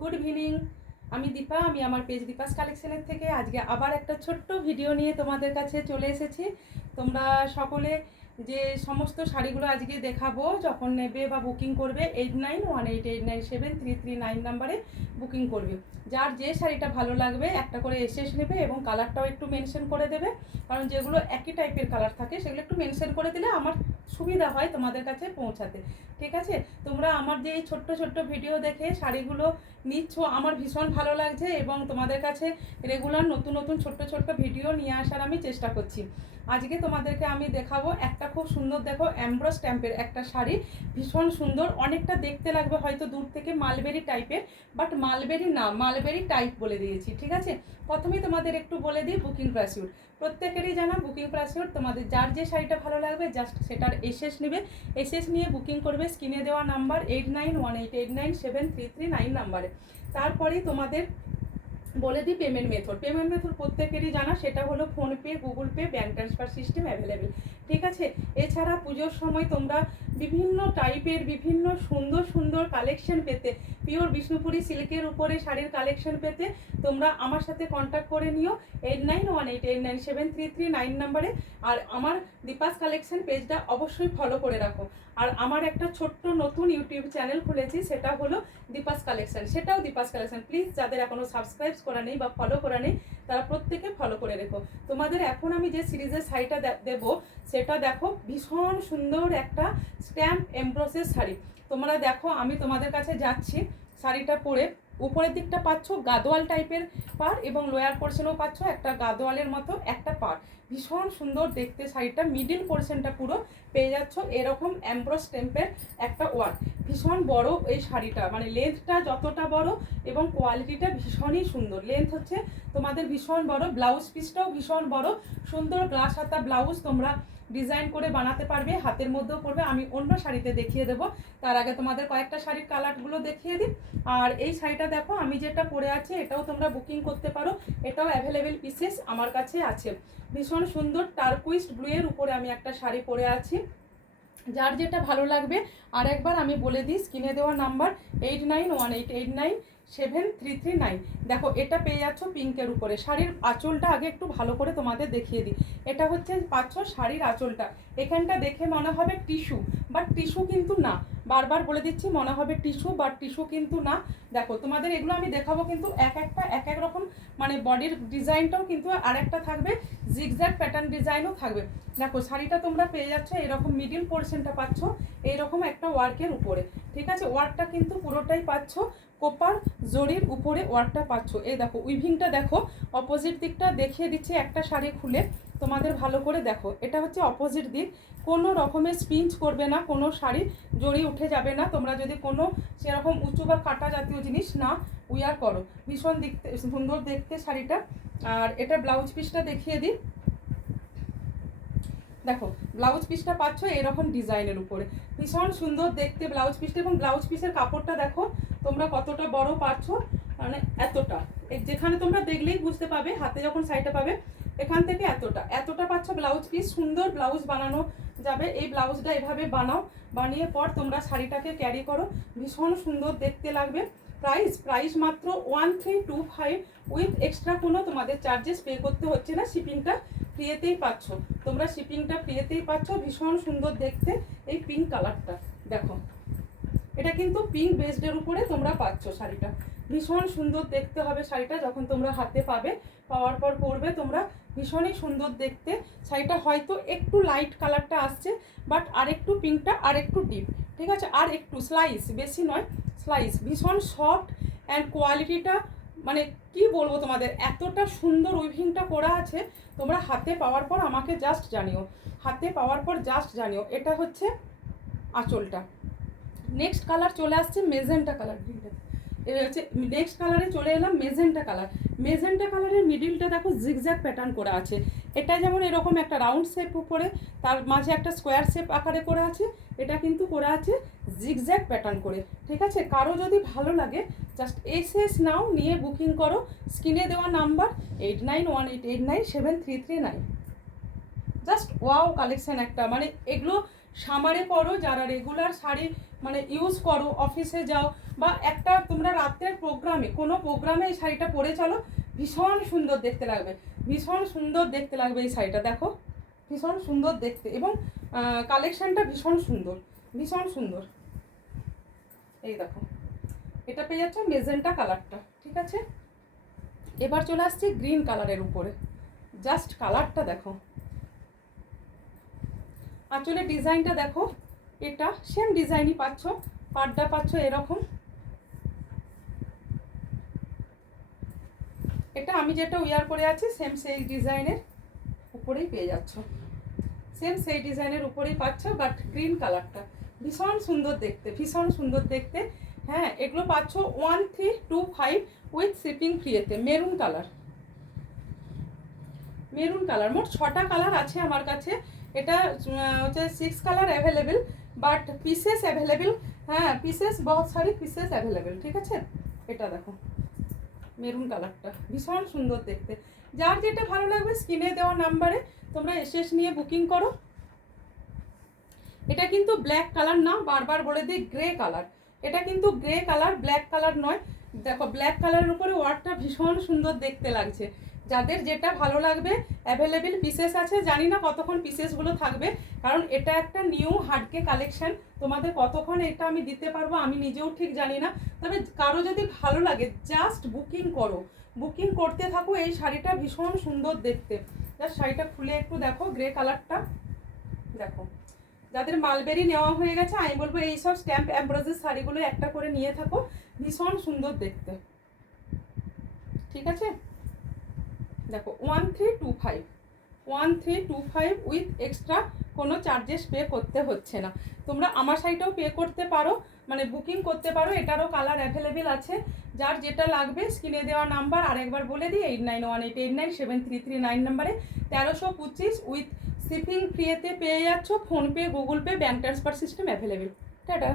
Good evening. আমি দীপা, আমি আমার পেজ দীপাস কালেকশনের থেকে আজকে আবার একটা ছোট্ট ভিডিও নিয়ে তোমাদের কাছে চলে এসেছি। তোমরা সকলে যে সমস্ত শাড়িগুলো আজকে দেখাবো যখন নেবে বা বুকিং করবে 891888973339 নাম্বারে বুকিং করবে। যার যে শাড়িটা ভালো লাগবে একটা করে এসএস নেবে এবং কালারটাও একটু মেনশন করে দেবে, কারণ যেগুলো একই টাইপের কালার থাকে সেগুলো একটু মেনশন করে দিলে আমার সুবিধা হয় তোমাদের কাছে পৌঁছাতে। ঠিক আছে, তোমরা আমার যে এই ছোট্ট ছোট্ট ভিডিও দেখে শাড়িগুলো নিচ্ছ আমার ভীষণ ভালো লাগছে এবং তোমাদের কাছে রেগুলার নতুন নতুন ছোট্ট ছোট্ট ভিডিও নিয়ে আসার আমি চেষ্টা করছি। আজকে তোমাদেরকে আমি দেখাবো একটা খুব সুন্দর, দেখো এমব্রস স্ট্যাম্পের একটা শাড়ি, ভীষণ সুন্দর। অনেকটা দেখতে লাগবে হয়তো দূর থেকে মালবেরি টাইপের, বাট মালবেরি না, মালবেরি টাইপ বলে দিয়েছি। ঠিক আছে, প্রথমেই তোমাদের একটু বলে দিই বুকিং প্রাইসিউড। প্রত্যেকেরই জানা বুকিং প্রাইসিউড। তোমাদের যার যে শাড়িটা ভালো লাগবে জাস্ট সেটার এসএস নেবে, এসএস নিয়ে বুকিং করবে স্ক্রিনে দেওয়া নাম্বার 891888973339 নাম্বারে। তারপরেই তোমাদের বলে দিই পেমেন্ট মেথড। পেমেন্ট মেথড প্রত্যেকেরই জানা, সেটা হলো PhonePe, Google pay, bank transfer system available. ঠিক আছে, এছাড়া পুজোর সময় তোমরা বিভিন্ন টাইপের বিভিন্ন সুন্দর সুন্দর কালেকশন পেতে, পিওর বিষ্ণুপুরি সিল্কের উপরে শাড়ির কালেকশন পেতে তোমরা আমার সাথে কন্ট্যাক্ট করে নিও 891888973339 নাম্বারে। আর আমার দীপাস কালেকশন পেজটা অবশ্যই ফলো করে রাখো। আর আমার একটা ছোট্ট নতুন ইউটিউব চ্যানেল খুলেছি, সেটা হলো দীপাস কালেকশন, সেটাও দীপাস কালেকশন। প্লিজ যাদের এখনও সাবস্ক্রাইব করা নেই বা ফলো করা নেই তারা প্রত্যেকে ফলো করে রেখো। তোমাদের এখন আমি যে সিরিজের শাড়িটা দেবো সেটা দেখো, ভীষণ সুন্দর একটা স্ট্যাম্প এমব্রসের শাড়ি। তোমরা দেখো আমি তোমাদের কাছে যাচ্ছি, শাড়িটা পরে উপরের দিকটা পাচ্ছ গাদোয়াল টাইপের পার এবং লোয়ার পোর্শনেও পাচ্ছ একটা গাদোয়ালের মতো একটা পার। ভীষণ সুন্দর দেখতে শাড়িটা। মিডিল পোর্শনটা পুরো পেয়ে যাচ্ছ এরকম এমব্রস স্ট্যাম্পের একটা ওয়ার্ক। ভীষণ বড় এই শাড়িটা, মানে লেন্থটা যতটা বড় এবং কোয়ালিটিটা ভীষণই সুন্দর। লেন্থ হচ্ছে তোমাদের ভীষণ বড়, ব্লাউজ পিসটাও ভীষণ বড়, সুন্দর গ্লাস হাতা ব্লাউজ তোমরা ডিজাইন করে বানাতে পারবে, হাতের মধ্যেও পরবে। আমি অন্য শাড়িতে দেখিয়ে দেবো, তার আগে তোমাদের কয়েকটা শাড়ির কালারগুলো দেখিয়ে দিই। আর এই শাড়িটা দেখো আমি যেটা পরে আছি এটাও তোমরা বুকিং করতে পারো, এটাও অ্যাভেলেবেল পিসেস আমার কাছে আছে। ভীষণ সুন্দর টার্কুইস্ট ব্লু এর উপরে আমি একটা শাড়ি পরে আছি। যার যেটা ভালো লাগবে আর একবার আমি বলে দিই, স্ক্রিনে দেওয়া নাম্বার 891888973339। দেখো এটা পেয়ে যাচ্ছ পিঙ্কের উপরে। শাড়ির আঁচলটা আগে একটু ভালো করে তোমাদের দেখিয়ে দিই। এটা হচ্ছে পাচ্ছ শাড়ির আঁচলটা, এখানটা দেখে মনে হবে টিস্যু, বাট টিস্যু কিন্তু না। বারবার বলে দিচ্ছি, মনে হবে টিস্যু বাট টিস্যু কিন্তু না। দেখো তোমাদের এগুলো আমি দেখাবো কিন্তু এক একটা এক এক রকম, মানে বডির ডিজাইনটাও কিন্তু আর একটা থাকবে, জিগজ্যাগ প্যাটার্ন ডিজাইনও থাকবে। দেখো শাড়িটা তোমরা পেয়ে যাচ্ছ এরকম, মিডিল পোর্শনটা পাচ্ছ এইরকম একটা ওয়ার্কের উপরে। ঠিক আছে, ওয়ার্কটা কিন্তু পুরোটাই পাচ্ছ কোপার জরির উপরে ওয়ার্কটা পাচ্ছ। এই দেখো উইভিংটা দেখো, অপোজিট দিকটা দেখিয়ে দিচ্ছি একটা শাড়ি খুলে তোমাদের ভালো করে দেখো। এটা হচ্ছে অপোজিট দিক, কোনো রকমের স্পিঞ্চ করবে না, কোনো শাড়ি জড়ি উঠে যাবে না তোমরা যদি কোনো সেরকম উঁচু বা কাটা জাতীয় জিনিস না উইয়ার করো। ভীষণ দেখতে সুন্দর দেখতে শাড়িটা। আর এটা ব্লাউজ পিসটা দেখিয়ে দিই। দেখো ব্লাউজ পিসটা পাচ্ছ এরকম ডিজাইনের উপরে, ভীষণ সুন্দর দেখতে ব্লাউজ পিসটা। এবং ব্লাউজ পিসের কাপড়টা দেখো তোমরা কতটা বড় পাচ্ছ, মানে এতটা, যেখানে তোমরা দেখলেই বুঝতে পাবে হাতে যখন শাড়িটা পাবে এখান থেকে এতটা এতটা পাচ্ছ ব্লাউজ পিস। সুন্দর ব্লাউজ বানানো যাবে। এই ব্লাউজটা এভাবে বানাও, বানিয়ে পর তোমরা শাড়িটাকে ক্যারি করো, ভীষণ সুন্দর দেখতে লাগবে। প্রাইস মাত্র 1325, উইথ এক্সট্রা কোনো তোমাদের চার্জেস পে করতে হচ্ছে না। শিপিংটা ফ্রিতেই পাচ্ছ তোমরা, শিপিংটা ফ্রিতেই পাচ্ছ। ভীষণ সুন্দর দেখতে এই পিঙ্ক কালারটা দেখো, এটা কিন্তু পিঙ্ক বেসডের উপরে তোমরা পাচ্ছ শাড়িটা। ভীষণ সুন্দর দেখতে হবে শাড়িটা যখন তোমরা হাতে পাবে, পাওয়ার পর পরবে তোমরা, ভীষণই সুন্দর দেখতে শাড়িটা। হয়তো একটু লাইট কালারটা আসছে, বাট আরেকটু পিঙ্কটা আর একটু ডিপ। ঠিক আছে, আর একটু স্লাইস, বেশি নয় স্লাইস। ভীষণ সফট অ্যান্ড কোয়ালিটিটা মানে কি বলবো তোমাদের, এতটা সুন্দর উইভিংটা করা আছে। তোমরা হাতে পাওয়ার পর আমাকে জাস্ট জানিও, হাতে পাওয়ার পর জাস্ট জানিও। এটা হচ্ছে আঁচলটা। নেক্সট কালার চলে আসছে মেজেন্টা কালার। হচ্ছে নেক্সট কালারে চলে এলাম মেজেন্টা কালার। মেজেন্টা কালারের মিডিলটা দেখো জিগজ্যাগ প্যাটার্ন করা আছে। এটা যেমন এরকম একটা রাউন্ড শেপ উপরে, তার মাঝে একটা স্কোয়ার শেপ আকারে করা আছে, এটা কিন্তু করা আছে জিগজ্যাগ প্যাটার্ন করে। ঠিক আছে, কারো যদি ভালো লাগে জাস্ট এসএস নাও, নিয়ে বুকিং করো। স্ক্রিনে দেওয়া নাম্বার 891888973339। জাস্ট ওয়াও কালেকশন একটা, মানে এগুলো সামারে পরো, যারা রেগুলার শাড়ি মানে ইউজ করো, অফিসে যাও বা একটা তোমরা রাত্রের প্রোগ্রামে, কোনো প্রোগ্রামে এই শাড়িটা পরে চলো, ভীষণ সুন্দর দেখতে লাগবে, ভীষণ সুন্দর দেখতে লাগবে এই শাড়িটা। দেখো ভীষণ সুন্দর দেখতে, এবং কালেকশনটা ভীষণ সুন্দর, ভীষণ সুন্দর। এই দেখো এটা পেয়ে যাচ্ছ মেজেন্টা কালারটা, ঠিক আছে। এবার চলে আসছি গ্রিন কালারের উপরে, জাস্ট কালারটা দেখো, আঁচলের ডিজাইনটা দেখো, এটা সেম ডিজাইনই পাচ্ছ, পাড়টা পাচ্ছ এরকম। এটা আমি যেটা উইয়ার করে আছি সেম সেই ডিজাইনের উপরেই পেয়ে যাচ্ছ, সেম সেই ডিজাইনের উপরেই পাচ্ছ, বাট গ্রিন কালারটা ভীষণ সুন্দর দেখতে, ভীষণ সুন্দর দেখতে। হ্যাঁ, এগুলো পাচ্ছ 1325 উইথ শিপিং ফ্রিতে। মেরুন কালার, মেরুন কালার, মোট 6টা কালার আছে আমার কাছে। এটা হচ্ছে 6 colour available, but pieces available. হ্যাঁ, পিসেস বহুত সারি পিসেস অ্যাভেলেবেল, ঠিক আছে। এটা দেখো মেরুন কালারটা ভীষণ সুন্দর দেখতে। যার যেটা ভালো লাগবে স্ক্রিনে দেওয়া নাম্বারে তোমরা এসএস নিয়ে বুকিং করো। এটা কিন্তু ব্ল্যাক কালার না, বারবার বলে দিই গ্রে কালার, এটা কিন্তু গ্রে কালার, ব্ল্যাক কালার নয়। দেখো ব্ল্যাক কালারের উপরে ওয়ার্কটা ভীষণ সুন্দর দেখতে লাগছে। যাদের যেটা ভালো লাগবে অ্যাভেলেবেল পিসেস আছে, জানি না কতক্ষণ পিসেসগুলো থাকবে, কারণ এটা একটা নিউ হার্ডকে কালেকশন, তোমাদের কতক্ষণ এটা আমি দিতে পারবো আমি নিজেও ঠিক জানি না। তবে কারো যদি ভালো লাগে জাস্ট বুকিং করো, বুকিং করতে থাকো। এই শাড়িটা ভীষণ সুন্দর দেখতে, জাস্ট শাড়িটা খুলে একটু দেখো, গ্রে কালারটা দেখো। যাদের মালবেরি নেওয়া হয়ে গেছে আমি বলবো এইসব স্ট্যাম্প এমব্রয়ডারি শাড়িগুলো একটা করে নিয়ে থাকো, ভীষণ সুন্দর দেখতে, ঠিক আছে। দেখো 1325 উইথ এক্সট্রা কোনো চার্জেস পে করতে হচ্ছে না। তোমরা আমার সাইটেও পে করতে পারো, মানে বুকিং করতে পারো, এটারও কালার অ্যাভেলেবেল আছে। যার যেটা লাগবে স্ক্রিনে দেওয়া নাম্বার আরেকবার বলে দিই, 8918897339 নাম্বারে 1325 উইথ শিপিং ফ্রিতে পেয়ে যাচ্ছ। PhonePe, Google pay, bank transfer system available. Tata.